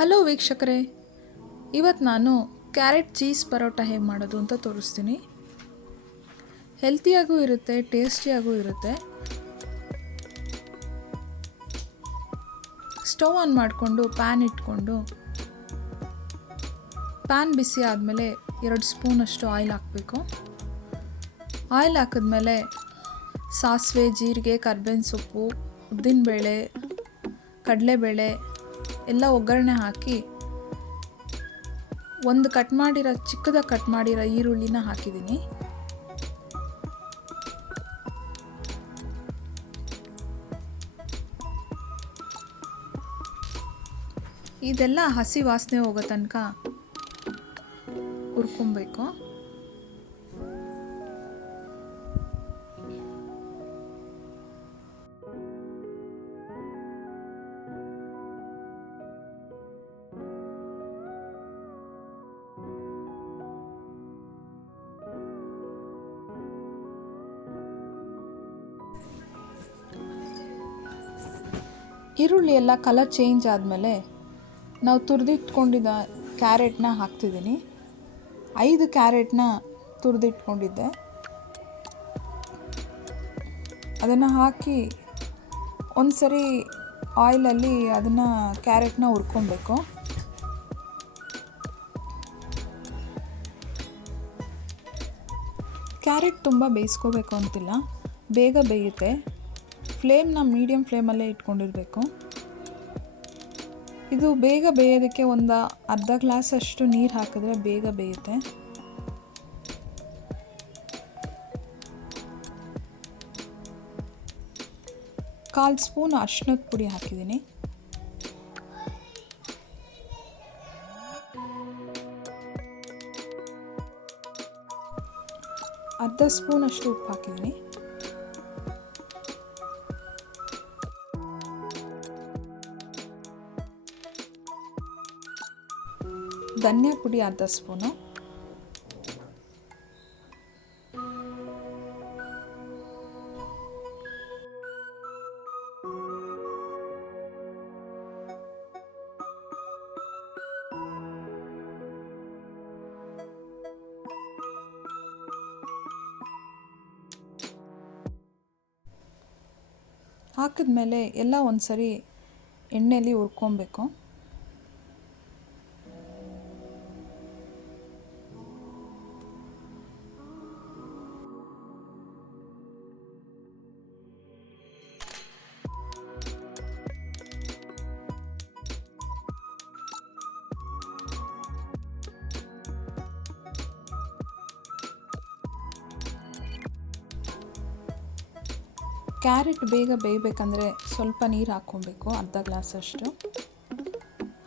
Hello ವೀಕ್ಷಕರೇ, ಇವತ್ತು ನಾನು ಕ್ಯಾರೆಟ್ ಚೀಸ್ ಪರೋಟ ಹೇಗೆ ಮಾಡೋದು ಅಂತ ತೋರಿಸ್ತೀನಿ. ಹೆಲ್ತಿಯಾಗೂ ಇರುತ್ತೆ, ಟೇಸ್ಟಿಯಾಗೂ ಇರುತ್ತೆ. ಸ್ಟವ್ ಆನ್ ಮಾಡಿಕೊಂಡು ಪ್ಯಾನ್ ಇಟ್ಕೊಂಡು, ಪ್ಯಾನ್ ಬಿಸಿ ಆದಮೇಲೆ 2 ಸ್ಪೂನಷ್ಟು ಆಯಿಲ್ ಹಾಕಬೇಕು. ಆಯಿಲ್ ಹಾಕಿದ್ಮೇಲೆ ಸಾಸಿವೆ, ಜೀರಿಗೆ, ಕರ್ಬೇವಿನ ಸೊಪ್ಪು, ಉದ್ದಿನಬೇಳೆ, ಕಡಲೆಬೇಳೆ ಎಲ್ಲ ಒಗ್ಗರಣೆ ಹಾಕಿ ಒಂದು ಚಿಕ್ಕದಾಗಿ ಕಟ್ ಮಾಡಿರೋ ಈರುಳ್ಳಿನ ಹಾಕಿದ್ದೀನಿ. ಇದೆಲ್ಲ ಹಸಿ ವಾಸನೆ ಹೋಗೋ ತನಕ ಹುರ್ಕೊಬೇಕು. ಈರುಳ್ಳಿ ಎಲ್ಲ ಕಲರ್ ಚೇಂಜ್ ಆದಮೇಲೆ ನಾವು ತುರಿದಿಟ್ಕೊಂಡಿದ್ದ ಕ್ಯಾರೆಟ್ನ ಹಾಕ್ತಿದ್ದೀನಿ. 5 ಕ್ಯಾರೆಟ್ನ ತುರಿದಿಟ್ಕೊಂಡಿದ್ದೆ, ಅದನ್ನು ಹಾಕಿ ಒಂದು ಸರಿ ಆಯಿಲಲ್ಲಿ ಅದನ್ನು ಕ್ಯಾರೆಟ್ನ ಹುರ್ಕೊಬೇಕು. ಕ್ಯಾರೆಟ್ ತುಂಬ ಬೇಯಿಸ್ಕೋಬೇಕು ಅಂತಿಲ್ಲ, ಬೇಗ ಬೇಯುತ್ತೆ. ಫ್ಲೇಮ್ನ ಮೀಡಿಯಮ್ ಫ್ಲೇಮಲ್ಲೇ ಇಟ್ಕೊಂಡಿರಬೇಕು. ಇದು ಬೇಗ ಬೇಯೋದಕ್ಕೆ ಒಂದು ಅರ್ಧ ಗ್ಲಾಸಷ್ಟು ನೀರು ಹಾಕಿದ್ರೆ ಬೇಗ ಬೇಯುತ್ತೆ. ಕಾಲು ಸ್ಪೂನ್ ಅರಿಶಿಣದ ಪುಡಿ ಹಾಕಿದ್ದೀನಿ. ಅರ್ಧ ಸ್ಪೂನಷ್ಟು ಉಪ್ಪು ಹಾಕಿದ್ದೀನಿ. ಧನಿಯಾ ಪುಡಿ ಅರ್ಧ ಸ್ಪೂನು. ಹಾಕಿದ್ಮೇಲೆ ಎಲ್ಲ ಒಂದ್ಸರಿ ಎಣ್ಣೆಯಲ್ಲಿ ಹುರ್ಕೊಬೇಕು. ಕ್ಯಾರೆಟ್ ಬೇಗ ಬೇಯಬೇಕಂದ್ರೆ ಸ್ವಲ್ಪ ನೀರು ಹಾಕ್ಕೊಬೇಕು, ಅರ್ಧ ಗ್ಲಾಸಷ್ಟು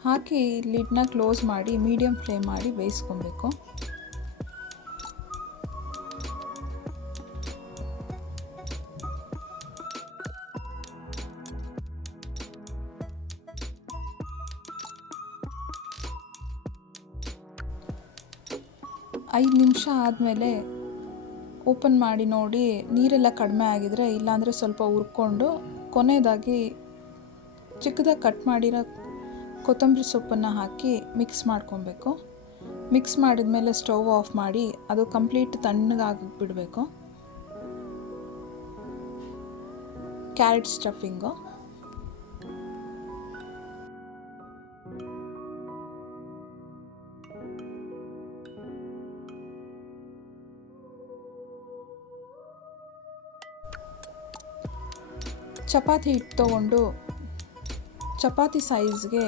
ಹಾಕಿ ಲಿಡ್ನ ಕ್ಲೋಸ್ ಮಾಡಿ ಮೀಡಿಯಮ್ ಫ್ಲೇಮ್ ಮಾಡಿ ಬೇಯಿಸ್ಕೊಬೇಕು. ಐದು ನಿಮಿಷ ಆದಮೇಲೆ ಓಪನ್ ಮಾಡಿ ನೋಡಿ, ನೀರೆಲ್ಲ ಕಡಿಮೆ ಆಗಿದರೆ, ಇಲ್ಲಾಂದರೆ ಸ್ವಲ್ಪ ಹುರ್ಕೊಂಡು ಕೊನೆಯದಾಗಿ ಚಿಕ್ಕದಾಗಿ ಕಟ್ ಮಾಡಿರೋ ಕೊತ್ತಂಬರಿ ಸೊಪ್ಪನ್ನು ಹಾಕಿ ಮಿಕ್ಸ್ ಮಾಡ್ಕೊಬೇಕು. ಮಿಕ್ಸ್ ಮಾಡಿದ್ಮೇಲೆ ಸ್ಟವ್ ಆಫ್ ಮಾಡಿ ಅದು ಕಂಪ್ಲೀಟ್ ತಣ್ಣಗಾಗಿ ಬಿಡಬೇಕು. ಕ್ಯಾರೆಟ್ ಸ್ಟಫಿಂಗು ಚಪಾತಿ ಹಿಟ್ಟು ತೊಗೊಂಡು ಚಪಾತಿ ಸೈಜ್ಗೆ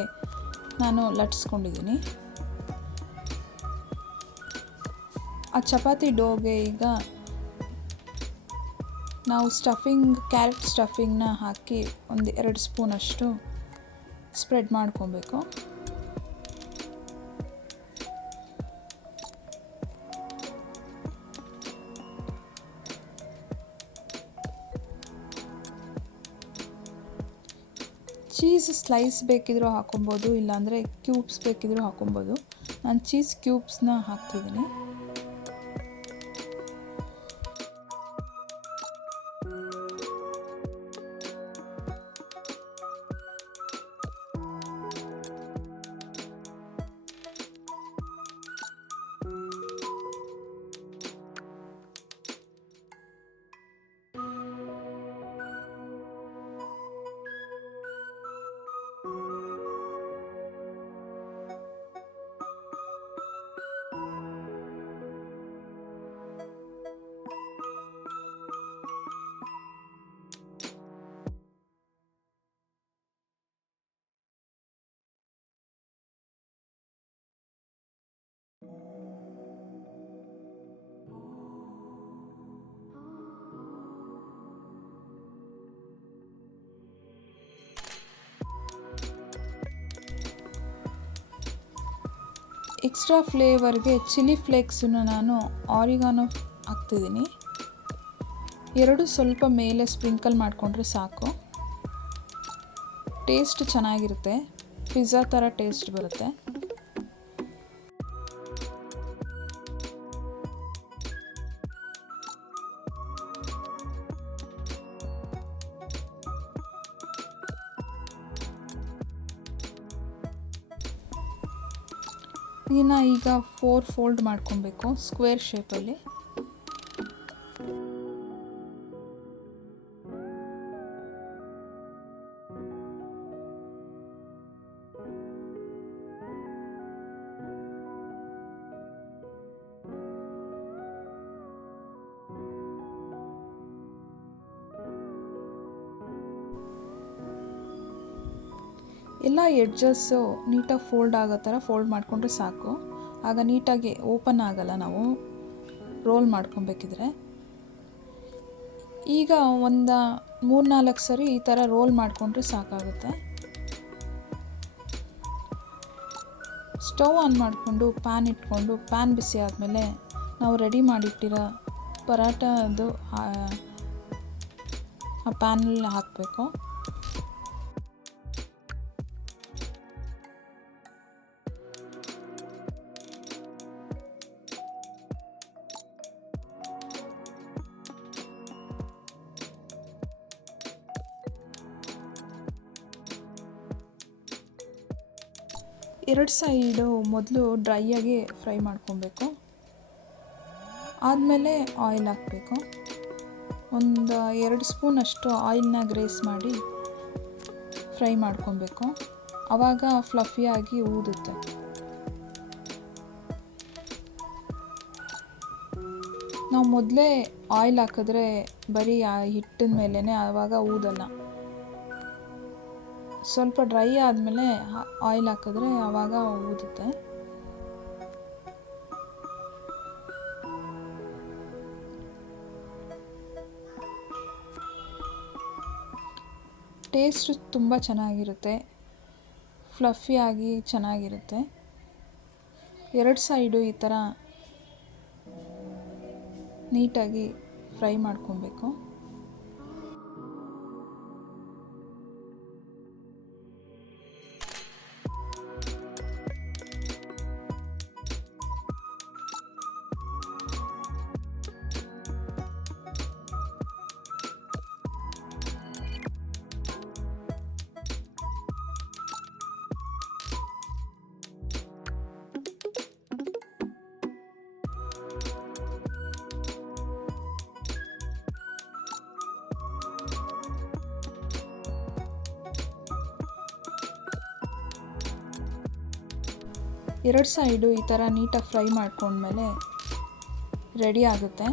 ನಾನು ಲಟ್ಸ್ಕೊಂಡಿದ್ದೀನಿ. ಆ ಚಪಾತಿ ಡೋಗೆ ಈಗ ನಾವು ಕ್ಯಾರೆಟ್ ಸ್ಟಫಿಂಗ್ನ ಹಾಕಿ ಒಂದು 2 ಸ್ಪೂನಷ್ಟು ಸ್ಪ್ರೆಡ್ ಮಾಡ್ಕೊಬೇಕು. ಚೀಸ್ ಸ್ಲೈಸ್ ಬೇಕಿದ್ರೂ ಹಾಕೊಬೋದು, ಇಲ್ಲಾಂದರೆ ಕ್ಯೂಬ್ಸ್ ಬೇಕಿದ್ರೂ ಹಾಕೊಬೋದು. ನಾನು ಚೀಸ್ ಕ್ಯೂಬ್ಸ್ನ ಹಾಕ್ತಿದ್ದೀನಿ. ಎಕ್ಸ್ಟ್ರಾ ಫ್ಲೇವರ್ಗೆ ಚಿಲ್ಲಿ ಫ್ಲೇಕ್ಸನ್ನು ನಾನು ಆರಿಗಾನೋ ಹಾಕ್ತಿದ್ದೀನಿ. ಎರಡು ಸ್ವಲ್ಪ ಮೇಲೆ ಸ್ಪ್ರಿಂಕಲ್ ಮಾಡಿಕೊಂಡ್ರೆ ಸಾಕು. ಟೇಸ್ಟ್ ಚೆನ್ನಾಗಿರುತ್ತೆ, ಪಿಜ್ಜಾ ಥರ ಟೇಸ್ಟ್ ಬರುತ್ತೆ. ಇದನ್ನು ಈಗ 4 ಫೋಲ್ಡ್ ಮಾಡ್ಕೊಬೇಕು ಸ್ಕ್ವೇರ್ ಶೇಪಲ್ಲಿ. ಎಲ್ಲ ಎಡ್ಜಸ್ಸು ನೀಟಾಗಿ ಫೋಲ್ಡ್ ಆಗೋ ಥರ ಫೋಲ್ಡ್ ಮಾಡಿಕೊಂಡ್ರೆ ಸಾಕು. ಆಗ ನೀಟಾಗಿ ಓಪನ್ ಆಗಲ್ಲ ನಾವು ರೋಲ್ ಮಾಡ್ಕೊಬೇಕಿದ್ರೆ. ಈಗ ಒಂದು 3-4 ಸರಿ ಈ ಥರ ರೋಲ್ ಮಾಡಿಕೊಂಡ್ರೆ ಸಾಕಾಗುತ್ತೆ. ಸ್ಟವ್ ಆನ್ ಮಾಡಿಕೊಂಡು ಪ್ಯಾನ್ ಇಟ್ಕೊಂಡು ಪ್ಯಾನ್ ಬಿಸಿ ಆದಮೇಲೆ ನಾವು ರೆಡಿ ಮಾಡಿಟ್ಟಿರೋ ಪರಾಟದು ಆ ಪ್ಯಾನಲ್ಲಿ ಹಾಕಬೇಕು. ಎರಡು ಸೈಡು ಮೊದಲು ಡ್ರೈಯಾಗಿ ಫ್ರೈ ಮಾಡ್ಕೊಬೇಕು. ಆದಮೇಲೆ ಆಯಿಲ್ ಹಾಕಬೇಕು. ಒಂದು 2 ಸ್ಪೂನಷ್ಟು ಆಯಿಲ್ನ ಗ್ರೇಸ್ ಮಾಡಿ ಫ್ರೈ ಮಾಡ್ಕೊಬೇಕು. ಆವಾಗ ಫ್ಲಫಿಯಾಗಿ ಊದುತ್ತೆ. ನಾವು ಮೊದಲೇ ಆಯಿಲ್ ಹಾಕಿದ್ರೆ ಬರೀ ಆ ಹಿಟ್ಟಿನ ಮೇಲೇ ಆವಾಗ ಊದಲ್ಲ. ಸ್ವಲ್ಪ ಡ್ರೈ ಆದಮೇಲೆ ಆಯಿಲ್ ಹಾಕಿದ್ರೆ ಆವಾಗ ಊದುತ್ತೆ. ಟೇಸ್ಟ್ ತುಂಬ ಚೆನ್ನಾಗಿರುತ್ತೆ, ಫ್ಲಫಿಯಾಗಿ ಚೆನ್ನಾಗಿರುತ್ತೆ. ಎರಡು ಸೈಡು ಈ ಥರ ನೀಟಾಗಿ ಫ್ರೈ ಮಾಡ್ಕೊಬೇಕು. ಎರಡು ಸೈಡು ಈ ಥರ ನೀಟಾಗಿ ಫ್ರೈ ಮಾಡ್ಕೊಂಡ್ಮೇಲೆ ರೆಡಿ ಆಗುತ್ತೆ.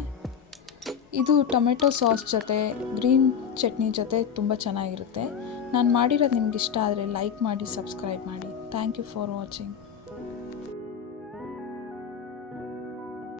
ಇದು ಟೊಮೆಟೊ ಸಾಸ್ ಜೊತೆ ಗ್ರೀನ್ ಚಟ್ನಿ ಜೊತೆ ತುಂಬ ಚೆನ್ನಾಗಿರುತ್ತೆ. ನಾನು ಮಾಡಿರೋದು ನಿಮ್ಗೆ ಇಷ್ಟ ಆದರೆ ಲೈಕ್ ಮಾಡಿ, ಸಬ್ಸ್ಕ್ರೈಬ್ ಮಾಡಿ. Thank you for watching.